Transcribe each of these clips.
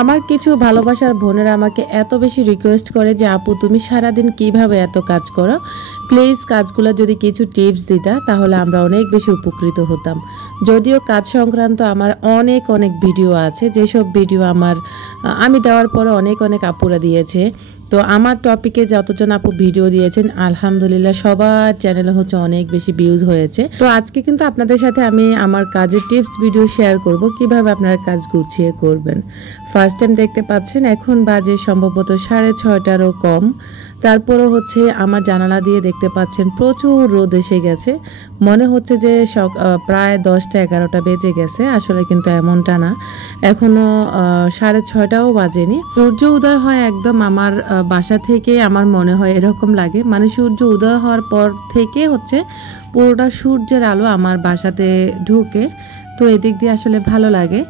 আমার কিছু ভালোবাসার বোনেরা আমাকে এত বেশি রিকোয়েস্ট করে যে আপু তুমি সারাদিন কিভাবে এত কাজ করো, প্লিজ কাজগুলো যদি কিছু টিপস দিতা তাহলে আমরা অনেক বেশি উপকৃত হতাম। যদিও কাজ সংক্রান্ত আমার অনেক অনেক ভিডিও আছে, যেসব ভিডিও আমি দেওয়ার পরে অনেক অনেক আপুরা দিয়েছে। তো আমার টপিকে যতজন আপু ভিডিও দিয়েছেন আলহামদুলিল্লাহ সবার চ্যানেলে হচ্ছে অনেক বেশি ভিউজ হয়েছে। তো আজকে কিন্তু আপনাদের সাথে আমি আমার কাজের টিপস ভিডিও শেয়ার করব, কিভাবে আপনারা কাজ গুছিয়ে করবেন। ফার্স্ট টাইম দেখতে পাচ্ছেন এখন বাজে সম্ভবত 6:30টারও কম। তারপরও হচ্ছে আমার জানালা দিয়ে দেখতে পাচ্ছেন প্রচুর রোদ এসে গেছে, মনে হচ্ছে যে প্রায় 10টা-11টা বেজে গেছে, আসলে কিন্তু এমনটা না, এখনও 6:30টাও বাজেনি। সূর্য উদয় হয় একদম আমার বাসা থেকে, আমার মনে হয় এরকম লাগে, মানে সূর্য উদয় হওয়ার পর থেকে হচ্ছে পুরোটা সূর্যের আলো আমার বাসাতে ঢুকে, তো এদিক দিয়ে আসলে ভালো লাগে।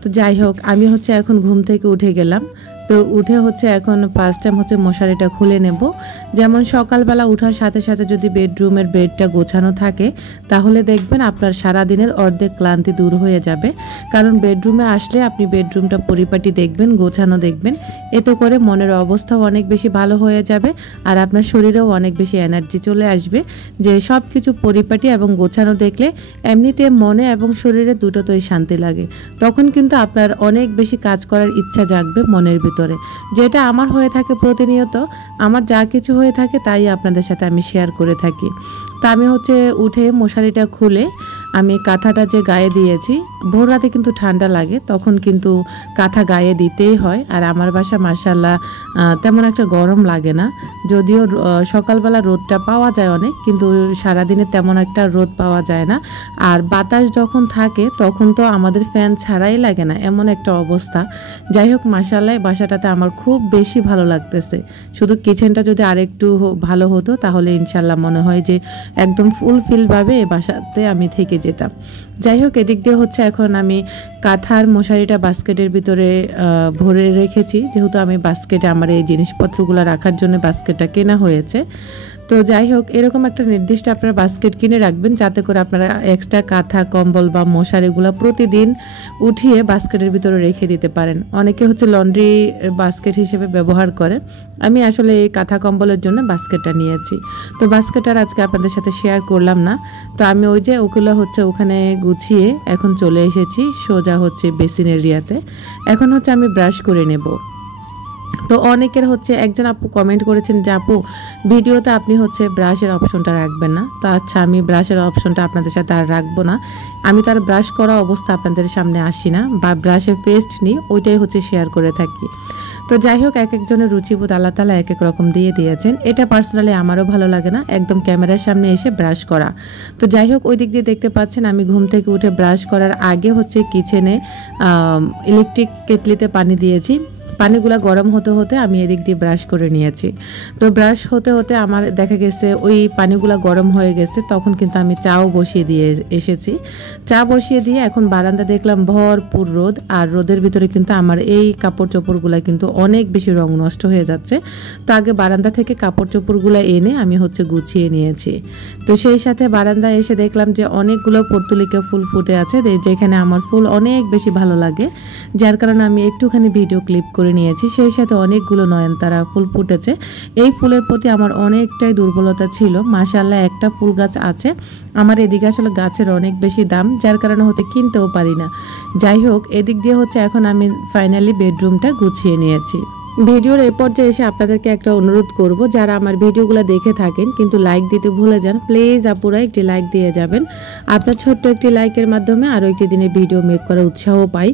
তো যাই হোক, আমি হচ্ছে এখন ঘুম থেকে উঠে গেলাম। তো উঠে হচ্ছে এখন ফার্স্ট টাইম হচ্ছে মশারিটা খুলে নেব। যেমন সকালবেলা উঠার সাথে সাথে যদি বেডরুমের বেডটা গোছানো থাকে তাহলে দেখবেন আপনার সারাদিনের অর্ধেক ক্লান্তি দূর হয়ে যাবে। কারণ বেডরুমে আসলে আপনি বেডরুমটা পরিপাটি দেখবেন, গোছানো দেখবেন, এতে করে মনের অবস্থাও অনেক বেশি ভালো হয়ে যাবে আর আপনার শরীরেও অনেক বেশি এনার্জি চলে আসবে। যে সব কিছু পরিপাটি এবং গোছানো দেখলে এমনিতে মনে এবং শরীরে দুটোতেই শান্তি লাগে, তখন কিন্তু আপনার অনেক বেশি কাজ করার ইচ্ছা জাগবে মনের ভিতরে। যেটা আমার হয়ে থাকে প্রতিনিয়ত, আমার যা কিছু হয়ে থাকে তাই আপনাদের সাথে আমি শেয়ার করে থাকি। তা আমি হচ্ছে উঠে মশারিটা খুলে আমি কাঁথাটা যে গায়ে দিয়েছি, ভোর রাতে কিন্তু ঠান্ডা লাগে, তখন কিন্তু কাঁথা গায়ে দিতেই হয়। আর আমার বাসা মাশাআল্লাহ তেমন একটা গরম লাগে না, যদিও সকালবেলা রোদটা পাওয়া যায় অনেক, কিন্তু সারাদিনে তেমন একটা রোদ পাওয়া যায় না। আর বাতাস যখন থাকে তখন তো আমাদের ফ্যান ছাড়াই লাগে না, এমন একটা অবস্থা। যাই হোক, মাশাআল্লাহ বাসাটাতে আমার খুব বেশি ভালো লাগতেছে। শুধু কিচেনটা যদি আরেকটু ভালো হতো তাহলে ইনশাল্লাহ মনে হয় যে একদম ফুলফিলভাবে বাসাতে আমি থেকে যেতাম। যাই হোক, এদিক দিয়ে হচ্ছে এখন আমি কাঁথার মশারিটা বাস্কেটের ভিতরে ভরে রেখেছি, যেহেতু আমি বাস্কেটে আমার এই জিনিসপত্রগুলো রাখার জন্য বাস্কেটটা কেনা হয়েছে। তো যাই হোক, এরকম একটা নির্দিষ্ট আপনারা বাস্কেট কিনে রাখবেন, যাতে করে আপনারা এক্সট্রা কাঁথা কম্বল বা মশারিগুলো প্রতিদিন উঠিয়ে বাস্কেটের ভিতরে রেখে দিতে পারেন। অনেকে হচ্ছে লন্ড্রি বাস্কেট হিসেবে ব্যবহার করে, আমি আসলে এই কাঁথা কম্বলের জন্য বাস্কেটটা নিয়েছি। তো বাস্কেটটা আজকে আপনাদের সাথে শেয়ার করলাম না। তো আমি ওই যে ওগুলো হচ্ছে ওখানে গুছিয়ে এখন চলে এসেছি সোজা হচ্ছে বেসিন এরিয়াতে। এখন হচ্ছে আমি ব্রাশ করে নেব। তো অনেকের হচ্ছে একজন আপু কমেন্ট করেছেন যে আপু ভিডিওতে আপনি হচ্ছে ব্রাশের অপশনটা রাখবেন না। তো আচ্ছা, আমি ব্রাশের অপশনটা আপনাদের সাথে আর রাখবো না, আমি তার ব্রাশ করা অবস্থা আপনাদের সামনে আসি না বা ব্রাশের পেস্ট নিই, ওইটাই হচ্ছে শেয়ার করে থাকি। তো যাই হোক, এক একজনের রুচিবোধ আল্লাহ তাআলা এক এক রকম দিয়ে দিয়েছেন, এটা পার্সোনালি আমারও ভালো লাগে না একদম ক্যামেরার সামনে এসে ব্রাশ করা। তো যাই হোক, ওই দিক দিয়ে দেখতে পাচ্ছেন আমি ঘুম থেকে উঠে ব্রাশ করার আগে হচ্ছে কিচেনে ইলেকট্রিক কেটলিতে পানি দিয়েছি। পানিগুলো গরম হতে হতে আমি এদিক দিয়ে ব্রাশ করে নিয়েছি। তো ব্রাশ হতে হতে আমার দেখা গেছে ওই পানিগুলো গরম হয়ে গেছে, তখন কিন্তু আমি চাও বসিয়ে দিয়ে এসেছি। চা বসিয়ে দিয়ে এখন বারান্দা দেখলাম ভরপুর রোদ, আর রোদের ভিতরে কিন্তু আমার এই কাপড় চোপড়গুলো কিন্তু অনেক বেশি রং নষ্ট হয়ে যাচ্ছে। তো আগে বারান্দা থেকে কাপড় চোপড়গুলো এনে আমি হচ্ছে গুছিয়ে নিয়েছি। তো সেই সাথে বারান্দায় এসে দেখলাম যে অনেকগুলো পর্তুলিকা ফুল ফুটে আছে, যেখানে আমার ফুল অনেক বেশি ভালো লাগে, যার কারণে আমি একটুখানি ভিডিও ক্লিপ করে নিয়েছি। সেই সাথে অনেকগুলো নয়নতারা ফুল ফুটেছে। এই ফুলের প্রতি আমার অনেকটাই দুর্বলতা ছিল, মাশাআল্লাহ একটা ফুল গাছ আছে আমার এদিকে, আসলে গাছের অনেক বেশি দাম, যার কারণে হচ্ছে কিনতেও পারি না। যাই হোক, এদিক দিয়ে হচ্ছে এখন আমি ফাইনালি বেডরুমটা গুছিয়ে নিয়েছি। ভিডিওর এই পর্যায়ে এসে আপনাদেরকে একটা অনুরোধ করব, যারা আমার ভিডিওগুলো দেখে থাকেন কিন্তু লাইক দিতে ভুলে যান, প্লিজ আপুরা একটি লাইক দিয়ে যাবেন। আপনার ছোট্ট একটি লাইকের মাধ্যমে আরও একটি দিনের ভিডিও মেক করার উৎসাহ পাই।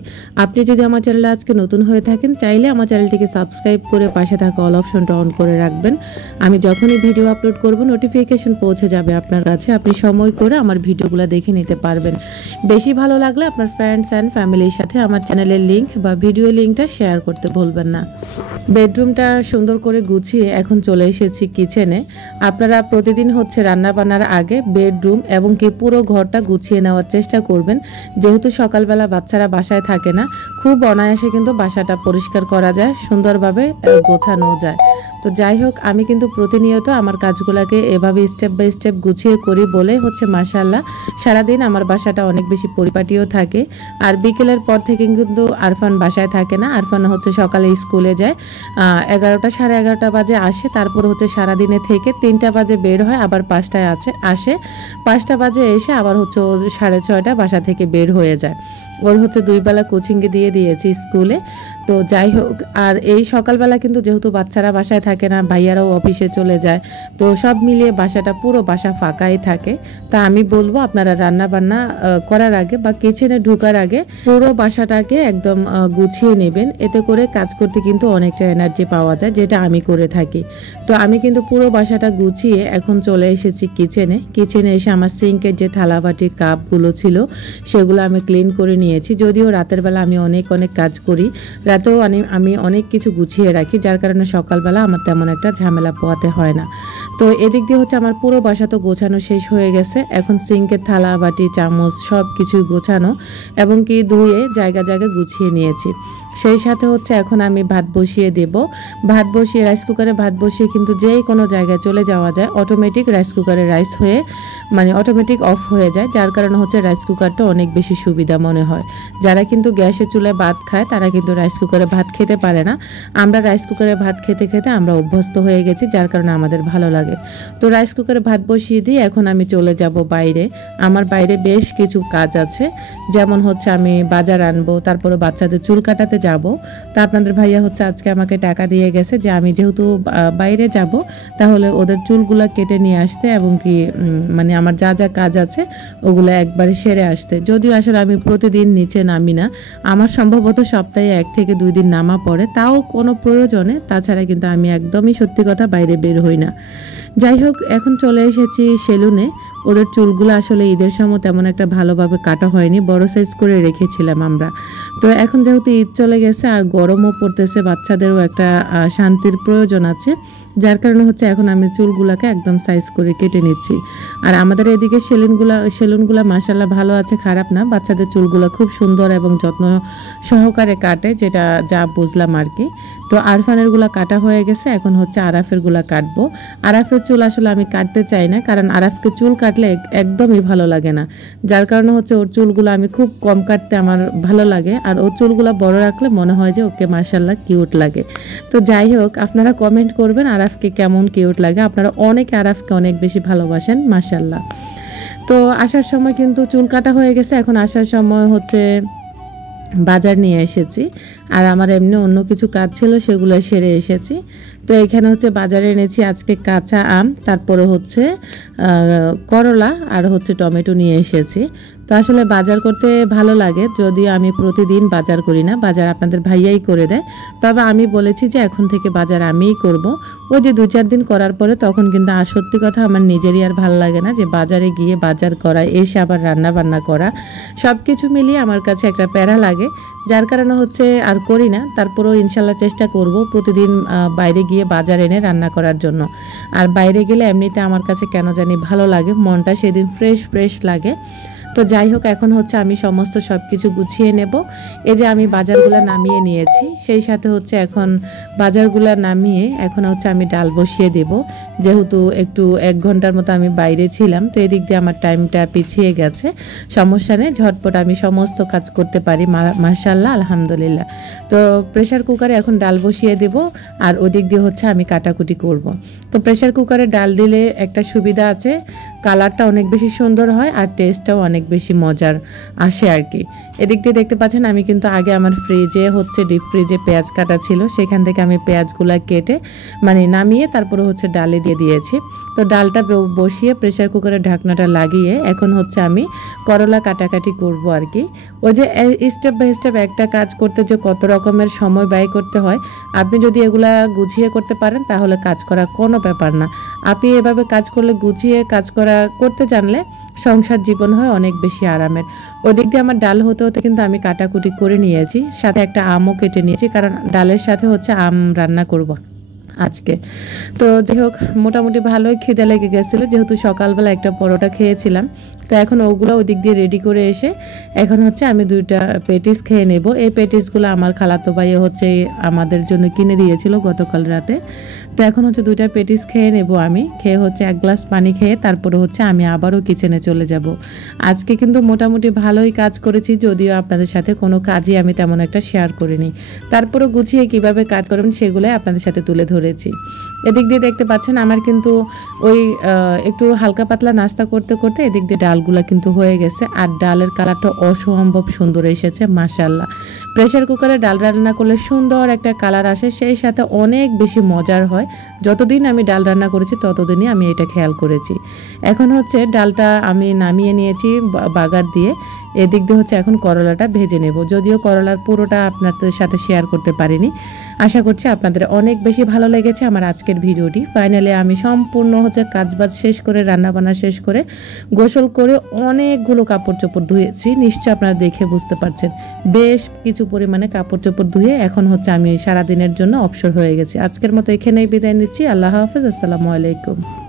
আপনি যদি আমার চ্যানেলে আজকে নতুন হয়ে থাকেন, চাইলে আমার চ্যানেলটিকে সাবস্ক্রাইব করে পাশে থাকা অল অপশনটা অন করে রাখবেন। আমি যখনই ভিডিও আপলোড করব নোটিফিকেশন পৌঁছে যাবে আপনার কাছে, আপনি সময় করে আমার ভিডিওগুলো দেখে নিতে পারবেন। বেশি ভালো লাগলে আপনার ফ্রেন্ডস অ্যান্ড ফ্যামিলির সাথে আমার চ্যানেলের লিঙ্ক বা ভিডিও লিঙ্কটা শেয়ার করতে ভুলবেন না। বেডরুমটা সুন্দর করে গুছিয়ে এখন চলে এসেছি কিচেনে। আপনারা প্রতিদিন হচ্ছে রান্না বান্নার আগে বেডরুম এবং কি পুরো ঘরটা গুছিয়ে নেওয়ার চেষ্টা করবেন, যেহেতু সকালবেলা বাচ্চারা বাসায় থাকে না, খুব অনায়াসে কিন্তু বাসাটা পরিষ্কার করা যায়, সুন্দরভাবে গোছানো যায়। তো যাই হোক, আমি কিন্তু প্রতিনিয়ত আমার কাজগুলোকে এভাবে স্টেপ বাই স্টেপ গুছিয়ে করি বলে হচ্ছে মাশাআল্লাহ সারাদিন আমার বাসাটা অনেক বেশি পরিপাটিও থাকে। আর বিকেলের পর থেকে কিন্তু আরফান বাসায় থাকে না, আরফান হচ্ছে সকালে স্কুলে যায়, 11টা সাড়ে 11টা বাজে আসে, তারপর হচ্ছে সারাদিনে থেকে 3টা বাজে বের হয়, আবার 5টায় আসে, 5টা বাজে এসে আবার হচ্ছে ও 6:30 বাসা থেকে বের হয়ে যায়। ওর হচ্ছে 2 বেলা কোচিংয়ে দিয়ে দিয়েছি স্কুলে। তো যাই হোক, আর এই সকালবেলা কিন্তু যেহেতু বাচ্চারা বাসায় থাকে না, ভাইয়ারাও অফিসে চলে যায়, তো সব মিলিয়ে বাসাটা পুরো বাসা ফাঁকাই থাকে। তা আমি বলবো আপনারা রান্না বান্না করার আগে বা কিচেনে ঢোকার আগে পুরো বাসাটাকে একদম গুছিয়ে নেবেন, এতে করে কাজ করতে কিন্তু অনেকটা এনার্জি পাওয়া যায়, যেটা আমি করে থাকি। তো আমি কিন্তু পুরো বাসাটা গুছিয়ে এখন চলে এসেছি কিচেনে এসে আমার সিঙ্কের যে থালাবাটি কাপগুলো ছিল সেগুলো আমি ক্লিন করে নিয়েছি। যদিও রাতের বেলা আমি অনেক কাজ করি, রাতেও আমি অনেক কিছু গুছিয়ে রাখি, যার কারণে সকালবেলা আমার তেমন একটা ঝামেলা পোয়াতে হয় না। তো এদিক দিয়ে হচ্ছে আমার পুরো বাসা তো গোছানো শেষ হয়ে গেছে। এখন সিঙ্কের থালা বাটি চামচ সব কিছুই গোছানো এবং কি ধুয়ে জায়গা গুছিয়ে নিয়েছি। সেই সাথে হচ্ছে এখন আমি ভাত বসিয়ে দেব। ভাত বসিয়ে রাইস কুকারে ভাত বসিয়ে কিন্তু যেই কোনো জায়গায় চলে যাওয়া যায়, অটোমেটিক রাইস কুকারে রাইস হয়ে অটোমেটিক অফ হয়ে যায়, যার কারণে হচ্ছে রাইস কুকারটা অনেক বেশি সুবিধা মনে হয়। যারা কিন্তু গ্যাসের চুলায় ভাত খায় তারা কিন্তু রাইস কুকারে ভাত খেতে পারে না। আমরা রাইস কুকারে ভাত খেতে আমরা অভ্যস্ত হয়ে গেছি, যার কারণে আমাদের ভালো লাগে। তো রাইস কুকারে ভাত বসিয়ে দিয়ে এখন আমি চলে যাব বাইরে। আমার বাইরে বেশ কিছু কাজ আছে, যেমন হচ্ছে আমি বাজার আনবো, তারপরে বাচ্চাদের চুল কাটাতে যাব। তা আপনাদের ভাইয়া হচ্ছে আজকে আমাকে টাকা দিয়ে গেছে যে আমি যেহেতু বাইরে যাব তাহলে ওদের চুলগুলা কেটে নিয়ে আসতে এবং কি আমার যা কাজ আছে ওগুলো একবারে সেরে আসতে। যদিও আসলে আমি প্রতিদিন নিচে নামি না, আমার সম্ভবত সপ্তাহে 1 থেকে 2 দিন নামা পড়ে, তাও কোনো প্রয়োজনে, তাছাড়া কিন্তু আমি একদমই সত্যি কথা বাইরে বের হই না। যাই হোক, এখন চলে এসেছি সেলুনে। ওদের চুলগুলো আসলে ঈদের সময় তেমন একটা ভালোভাবে কাটা হয়নি, বড় সাইজ করে রেখেছিলাম আমরা। তো এখন যেহেতু ঈদ চলে গেছে আর গরমও পড়তেছে, বাচ্চাদেরও একটা শান্তির প্রয়োজন আছে, যার কারণে হচ্ছে এখন আমি চুলগুলাকে একদম সাইজ করে কেটে নিচ্ছি। আর আমাদের এদিকে সেলুনগুলা মাশাআল্লাহ ভালো আছে, খারাপ না। বাচ্চাদের চুলগুলা খুব সুন্দর এবং যত্ন সহকারে কাটে, যেটা যা বুঝলাম আর কি। তো আরফানেরগুলা কাটা হয়ে গেছে, এখন হচ্ছে আরাফেরগুলা কাটবো। আরাফের চুল আসলে আমি কাটতে চাই না, কারণ আরাফকে চুল কাটলে একদমই ভালো লাগে না, যার কারণে হচ্ছে ওর চুলগুলো আমি খুব কম কাটতে আমার ভালো লাগে। আর ওর চুলগুলো বড় রাখলে মনে হয় যে ওকে মাশাআল্লাহ কিউট লাগে। তো যাই হোক, আপনারা কমেন্ট করবেন আরাফকে কেমন কিউট লাগে। আপনারা অনেকে আরাফকে অনেক বেশি ভালোবাসেন মাশাআল্লাহ। তো আসার সময় কিন্তু চুল কাটা হয়ে গেছে, এখন আসার সময় হচ্ছে বাজার নিয়ে এসেছি। আর আমার এমনি অন্য কিছু কাজ ছিল, সেগুলো সেরে এসেছি। তো এখানে হচ্ছে বাজারে এনেছি আজকে কাঁচা আম, তারপরে হচ্ছে করলা আর হচ্ছে টমেটো নিয়ে এসেছি। তো আসলে বাজার করতে ভালো লাগে, যদিও আমি প্রতিদিন বাজার করি না, বাজার আপনাদের ভাইয়াই করে দেয়। তবে আমি বলেছি যে এখন থেকে বাজার আমিই করব। ওই যে 2-4 দিন করার পরে তখন কিন্তু সত্যি কথা আমার নিজেরই আর ভালো লাগে না যে বাজারে গিয়ে বাজার করা, এসে আবার রান্না বান্না করা, সব কিছু মিলিয়ে আমার কাছে একটা প্যারা লাগে, যার কারণে হচ্ছে আর করি না। তারপরেও ইনশাল্লাহ চেষ্টা করব প্রতিদিন বাইরে গিয়ে বাজার এনে রান্না করার জন্য। আর বাইরে গেলে এমনিতে আমার কাছে কেন জানি ভালো লাগে, মনটা সেদিন ফ্রেশ লাগে। তো যাই হোক, এখন হচ্ছে আমি সমস্ত সব কিছু গুছিয়ে নেব। এই যে আমি বাজারগুলো নামিয়ে নিয়েছি, সেই সাথে হচ্ছে এখন বাজারগুলো নামিয়ে এখন হচ্ছে আমি ডাল বসিয়ে দেব। যেহেতু একটু 1 ঘন্টার মতো আমি বাইরে ছিলাম, তো এদিক দিয়ে আমার টাইমটা পিছিয়ে গেছে, সমস্যা নেই, ঝটপট আমি সমস্ত কাজ করতে পারি মাশাআল্লাহ আলহামদুলিল্লাহ। তো প্রেশার কুকারে এখন ডাল বসিয়ে দেব, আর ওদিক দিয়ে হচ্ছে আমি কাটাকুটি করব। তো প্রেশার কুকারে ডাল দিলে একটা সুবিধা আছে, কালারটা অনেক বেশি সুন্দর হয় আর টেস্টটাও অনেক বেশি মজার আসে আর কি। এদিক দিয়ে দেখতে পাচ্ছেন আমি কিন্তু আগে আমার ফ্রিজে হচ্ছে ডিপ ফ্রিজে পেঁয়াজ কাটা ছিল, সেখান থেকে আমি পেঁয়াজগুলা কেটে নামিয়ে তারপরে হচ্ছে ডালে দিয়ে দিয়েছি। তো ডালটা বসিয়ে প্রেশার কুকারের ঢাকনাটা লাগিয়ে এখন হচ্ছে আমি করলা কাটাকাটি করব আর কি। ওই যে স্টেপ বাই স্টেপ একটা কাজ করতে যে কত রকমের সময় ব্যয় করতে হয়, আপনি যদি এগুলা গুছিয়ে করতে পারেন তাহলে কাজ করা কোনো ব্যাপার না। আপনি এভাবে কাজ করলে, গুছিয়ে কাজ করতে জানলে সংসার জীবন হয় অনেক বেশি আরামের। ওদিক দিয়ে আমার ডাল হতে হতে কিন্তু আমি কাটাকুটি করে নিয়েছি, সাথে একটা আমও কেটে নিয়েছি, কারণ ডালের সাথে হচ্ছে আম রান্না করব আজকে। তো যাই হোক, মোটামুটি ভালোই খিদে লেগে গেছিলো, যেহেতু সকালবেলা একটা পরোটা খেয়েছিলাম। তো এখন ওগুলো ওই দিক দিয়ে রেডি করে এসে এখন হচ্ছে আমি 2টা পেটিস খেয়ে নেব। এই পেটিসগুলো আমার খালাতো ভাই হচ্ছে আমাদের জন্য কিনে দিয়েছিল গতকাল রাতে। তো এখন হচ্ছে 2টা পেটিস খেয়ে নেব আমি, খেয়ে হচ্ছে 1 গ্লাস পানি খেয়ে তারপরে হচ্ছে আমি আবারও কিচেনে চলে যাব। আজকে কিন্তু মোটামুটি ভালোই কাজ করেছি, যদিও আপনাদের সাথে কোনো কাজই আমি তেমন একটা শেয়ার করিনি। তারপরও গুছিয়ে কিভাবে কাজ করবেন সেগুলোই আপনাদের সাথে তুলে ধরেছি। এদিক দিয়ে দেখতে পাচ্ছেন আমার কিন্তু ওই একটু হালকা পাতলা নাস্তা করতে করতে এদিক দিয়ে ডালগুলা কিন্তু হয়ে গেছে, আর ডালের কালারটা অসম্ভব সুন্দর এসেছে মাশাআল্লাহ। প্রেসার কুকারে ডাল রান্না করলে সুন্দর একটা কালার আসে, সেই সাথে অনেক বেশি মজার হয়। যতদিন আমি ডাল রান্না করেছি ততদিনই আমি এটা খেয়াল করেছি। এখন হচ্ছে ডালটা আমি নামিয়ে নিয়েছি বাগার দিয়ে। এদিক দিয়ে হচ্ছে এখন করলাটা ভেজে নেব, যদিও করলার পুরোটা আপনাদের সাথে শেয়ার করতে পারিনি। আশা করছি আপনাদের অনেক বেশি ভালো লেগেছে আমার আজকের ভিডিওটি। ফাইনালি আমি সম্পূর্ণ হচ্ছে কাজবাজ শেষ করে, রান্নাবান্না শেষ করে, গোসল করে অনেকগুলো কাপড় চোপড় ধুয়েছি। নিশ্চয় আপনারা দেখে বুঝতে পারছেন বেশ কিছু পরিমাণে কাপড় চোপড় ধুয়ে এখন হচ্ছে আমি সারাদিনের জন্য অবসর হয়ে গেছি। আজকের মতো এখানেই বিদায় নিচ্ছি। আল্লাহ হাফেজ, আসসালামু আলাইকুম।